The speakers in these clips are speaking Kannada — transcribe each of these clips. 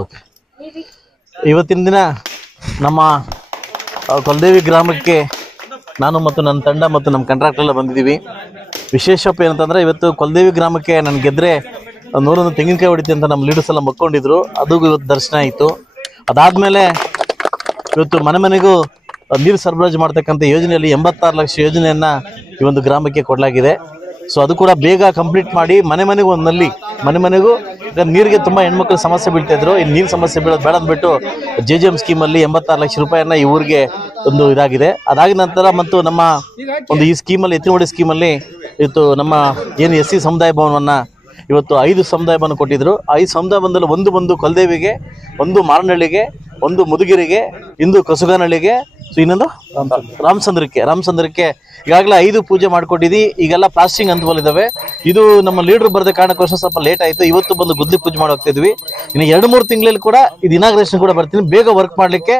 ಓಕೆ. ಇವತ್ತಿನ ದಿನ ನಮ್ಮ ಕೊಲದೇವಿ ಗ್ರಾಮಕ್ಕೆ ನಾನು ಮತ್ತು ನನ್ನ ತಂಡ ಮತ್ತು ನಮ್ಮ ಕಾಂಟ್ರಾಕ್ಟರ್ ಎಲ್ಲ ಬಂದಿದ್ದೀವಿ. ವಿಶೇಷಪ್ಪ ಏನಂತಂದರೆ ಇವತ್ತು ಕೊಲದೇವಿ ಗ್ರಾಮಕ್ಕೆ ನಾನು ಗೆದ್ದರೆ 101 ತೆಂಗಿನಕಾಯಿ ಹೊಡಿತೀನಿ ಅಂತ ನಮ್ಮ ಲೀಡರ್ಸ್ ಎಲ್ಲ ಮಕ್ಕೊಂಡಿದ್ರು. ಅದು ಇವತ್ತು ದರ್ಶನ ಆಯಿತು. ಅದಾದಮೇಲೆ ಇವತ್ತು ಮನೆ ಮನೆಗೂ ನೀರು ಸರಬರಾಜು ಮಾಡ್ತಕ್ಕಂಥ ಯೋಜನೆಯಲ್ಲಿ 86 ಲಕ್ಷ ಯೋಜನೆಯನ್ನು ಈ ಒಂದು ಗ್ರಾಮಕ್ಕೆ ಕೊಡಲಾಗಿದೆ. ಸೊ ಅದು ಕೂಡ ಬೇಗ ಕಂಪ್ಲೀಟ್ ಮಾಡಿ ಮನೆ ಮನೆಗೂ ಒಂದು ನಲ್ಲಿ, ಮನೆ ಮನೆಗೂ ನೀರಿಗೆ ತುಂಬ ಹೆಣ್ಮಕ್ಳು ಸಮಸ್ಯೆ ಬೀಳ್ತಾಯಿದ್ರು. ಈ ನೀರು ಸಮಸ್ಯೆ ಬೀಳೋದು ಬೇಡ ಅಂದ್ಬಿಟ್ಟು JJM ಸ್ಕೀಮಲ್ಲಿ 86 ಲಕ್ಷ ರೂಪಾಯಿಯನ್ನು ಈ ಊರಿಗೆ ಒಂದು ಇದಾಗಿದೆ. ಅದಾದ ನಂತರ ಮತ್ತು ನಮ್ಮ ಒಂದು ಈ ಸ್ಕೀಮಲ್ಲಿ ಎತ್ತಿನಹೊಳೆ ಸ್ಕೀಮಲ್ಲಿ ಇವತ್ತು ನಮ್ಮ ಏನು SC ಸಮುದಾಯ ಭವನವನ್ನು ಇವತ್ತು 5 ಸಮುದಾಯ ಭವನ ಕೊಟ್ಟಿದ್ರು. 5 ಸಮುದಾಯ ಭವನದಲ್ಲಿ ಒಂದು ಕೊಲದೇವಿಗೆ, ಒಂದು ಮಾರನಹಳ್ಳಿಗೆ, ಒಂದು ಮುದುಗಿರಿಗೆ, ಇಂದು ಕಸುಗಾನಹಳ್ಳಿಗೆ, ಸೊ ಇನ್ನೊಂದು ರಾಮಚಂದ್ರಕ್ಕೆ ಈಗಾಗಲೇ 5 ಪೂಜೆ ಮಾಡಿಕೊಟ್ಟಿದ್ವಿ. ಈಗೆಲ್ಲ ಪ್ಲಾಸ್ಟಿಂಗ್ ಹಂತದಲ್ಲಿದ್ದಾವೆ. ಇದು ನಮ್ಮ ಲೀಡರ್ ಬರದ ಕಾರಣಕ್ಕೋಸ್ಕರ ಸ್ವಲ್ಪ ಲೇಟ್ ಆಯಿತು. ಇವತ್ತು ಬಂದು ಗುದ್ಲಿ ಪೂಜೆ ಮಾಡಿ ಹೋಗ್ತಿದ್ವಿ. ಇನ್ನು 2-3 ತಿಂಗಳಲ್ಲಿ ಕೂಡ ಇದು ಇನಾಗ್ರೇಷನ್ ಕೂಡ ಬರ್ತೀನಿ. ಬೇಗ ವರ್ಕ್ ಮಾಡಲಿಕ್ಕೆ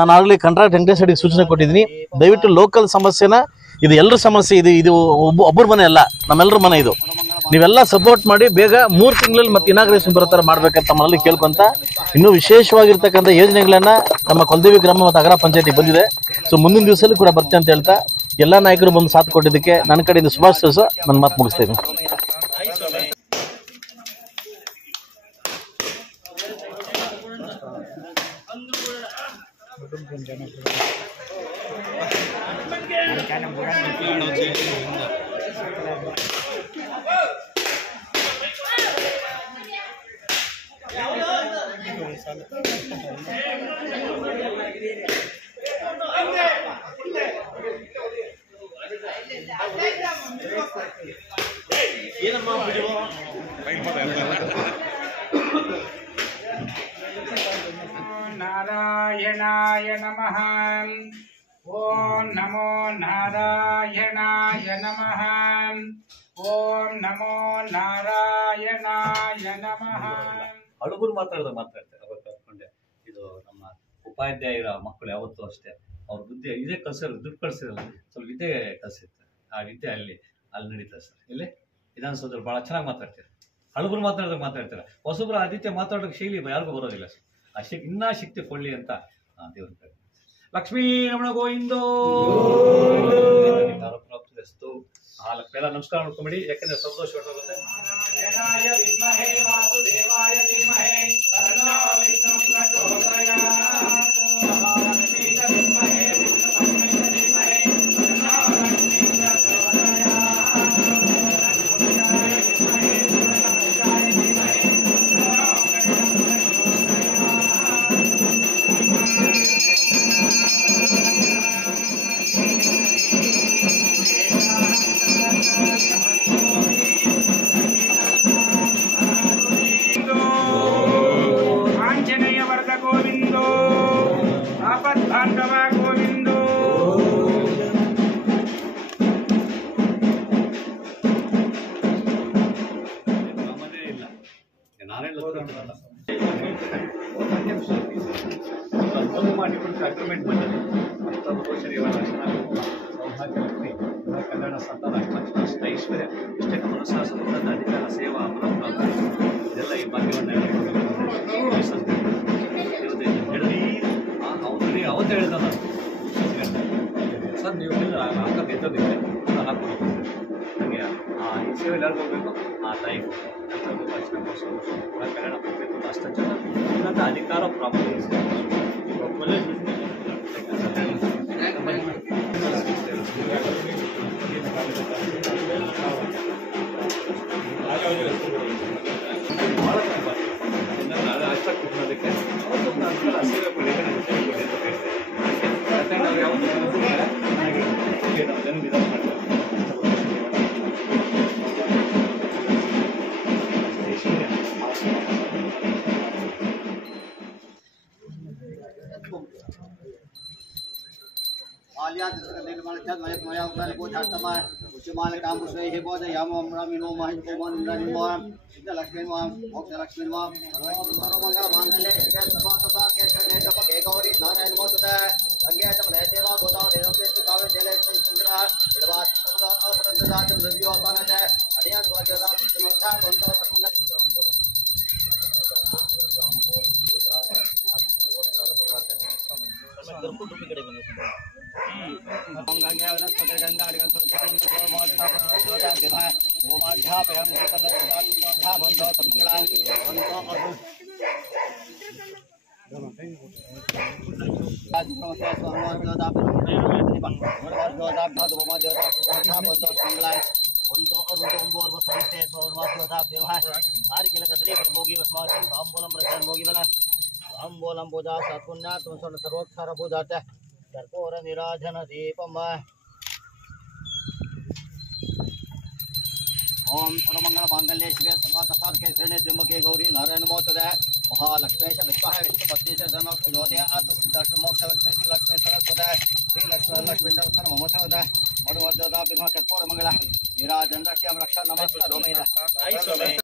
ನಾನು ಆಗಲೇ ಕಾಂಟ್ರಾಕ್ಟ್ ವೆಂಕಟೇಶ್ವರಿಗೆ ಸೂಚನೆ ಕೊಟ್ಟಿದ್ದೀನಿ. ದಯವಿಟ್ಟು ಲೋಕಲ್ ಸಮಸ್ಯೆನ, ಇದು ಎಲ್ಲರ ಸಮಸ್ಯೆ, ಇದು ಒಬ್ಬರ ಮನೆ ಅಲ್ಲ, ನಮ್ಮೆಲ್ಲರ ಮನೆ. ಇದು ನೀವೆಲ್ಲ ಸಪೋರ್ಟ್ ಮಾಡಿ ಬೇಗ 3 ತಿಂಗಳಲ್ಲಿ ಮತ್ತೆ ಇನಾಗ್ರೇಷನ್ ಬರೋ ಥರ ಮಾಡ್ಬೇಕಂತ ಮನೇಲಿ ಕೇಳ್ಕೊಂತ, ಇನ್ನೂ ವಿಶೇಷವಾಗಿರ್ತಕ್ಕಂಥ ಯೋಜನೆಗಳನ್ನ ನಮ್ಮ ಕೊಲದೇವಿ ಗ್ರಾಮ ಮತ್ತು ಅಗ್ರ ಪಂಚಾಯತಿ ಬಂದಿದೆ. ಸೊ ಮುಂದಿನ ದಿವಸದಲ್ಲಿ ಕೂಡ ಬರ್ತೀನಿ ಅಂತ ಹೇಳ್ತಾ ಎಲ್ಲ ನಾಯಕರು ಬಂದು ಸಾಥ್ ಕೊಟ್ಟಿದ್ದಕ್ಕೆ ನನ್ನ ಕಡೆಯಿಂದ ಶುಭಾಶಯ. ನನ್ನ ಮಾತು ಮುಗಿಸ್ತೇನೆ. ನಾರಾಯಣಾಯ ನಮಃ. ಓಂ ನಮೋ ನಾರಾಯಣಾಯ ನಮಃ. ಓಂ ನಮೋ ನಾರಾಯಣಾಯ ನಮಃ. ಹಳುಬರು ಮಾತಾಡ್ತಾರೆ ಅವಾಗ ಕರ್ಕೊಂಡೆ. ಇದು ನಮ್ಮ ಉಪಾಧ್ಯಾಯರ ಮಕ್ಕಳು ಯಾವತ್ತೂ ಅಷ್ಟೇ, ಅವ್ರ ವಿದ್ಯೆ ಇದೇ ಕಲ್ಸಿರೋ, ದುಡ್ಡು ಕಳ್ಸಿರಲ್ಲ, ಸ್ವಲ್ಪ ವಿದ್ಯೆ ಕಲ್ಸಿರ್ತಾರೆ. ಆ ವಿದ್ಯೆ ಅಲ್ಲಿ ನಡೀತಾರೆ ಸರ್. ಇಲ್ಲಿ ವಿಧಾನಸೌಧದಲ್ಲಿ ಭಾಳ ಚೆನ್ನಾಗಿ ಮಾತಾಡ್ತಾರೆ. ಹಳುಬರು ಮಾತಾಡ್ತಾರೆ. ಹೊಸಬ್ರು ಆದಿತ್ಯ ಮಾತಾಡೋಕೆ ಶೈಲಿ ಯಾರಿಗೂ ಬರೋದಿಲ್ಲ ಸರ್. ಆ ಇನ್ನೂ ಶಕ್ತಿ ಕೊಡ್ಲಿ ಅಂತ ದೇವ್ರ ಕಡೆ. ಲಕ್ಷ್ಮೀ ರಮಣ ಗೋವಿಂದೋ. ಪ್ರಾಪ್ತಿಸ್ತು. ಎಲ್ಲ ನಮಸ್ಕಾರ ಮಾಡ್ಕೊಂಬಿಡಿ, ಯಾಕಂದ್ರೆ ಸಂತೋಷ ಹೊರಟೋಗುತ್ತೆ. ಆಂಜನೇಯ ವರದ ಗೋವಿಂದೋ. ಆಪತ್ ಬಾಂಧವ ಗೋವಿಂದೋ. ಇಲ್ಲ ನಾನೇ ಅಗ್ರಿಮೆಂಟ್ ಬಂದಿದೆ. ಸೌಭಾಗ್ಯಲಕ್ಷ್ಮಿ ಕಲ್ಯಾಣ ಸಂತಾನ ಅಷ್ಟ ಐಶ್ವರ್ಯ ಇಷ್ಟೇ ಮನಸ್ಸ ಸಂಬಂಧ ಅಧಿಕಾರ ಸೇವಾ ಇದೆಲ್ಲ ಈ ಭಾಗ್ಯವನ್ನು ಹೇಳಿ ಅವತ್ತೇ ಹೇಳಿದ ನಾನು ಸರ್, ನೀವು ಹಾಕೋದು ಎದ್ದೋದಿದೆ ನಾನು ಹಾಕ್ಕೊಂಡು ನನಗೆ ಈ ಸೇವೆಯಲ್ಲಿ ಯಾರು ಹೋಗಬೇಕು, ಆ ತಾಯಿ ಅರ್ಚನೆ ಕಲ್ಯಾಣ ಕೊಡಬೇಕು ಅಂತ ಅಷ್ಟು ಜನ ಇನ್ನೊಂದು ಅಧಿಕಾರ ಪ್ರಾಪ್ತಿ ಒಳ್ಳೆ ಅಷ್ಟ ಕೊಡೋದಕ್ಕೆ ಸೇವೆ ಕೊಡಿ ನಾವು ಯಾವತ್ತೂ ಜನ ವಿಧಾನ ಮಾಡ್ತಾರೆ. Thank you. अंबोलम पूजा सत्पुण्य तुम सर्वोत्तर पूजा कर्पूर निराजन दीपम ओम सर्वमंगल मांगल्ये शिवे सर्वार्थसाधके शरण्ये त्र्यंबके गौरी नारायण नमोस्तुते महालक्ष्मी विद्महे विष्णुपत्नी च तन्नो प्रचोदयात् आत्मसिद्धि मोक्ष लक्ष्मी लक्ष्मी सरस्वती श्री लक्ष्मी लक्ष्मी दर्शन मम सवदा मधुमद्योदा विद्मः कर्पूर मंगल निराजन रक्ष्याम रक्षा नमस्कार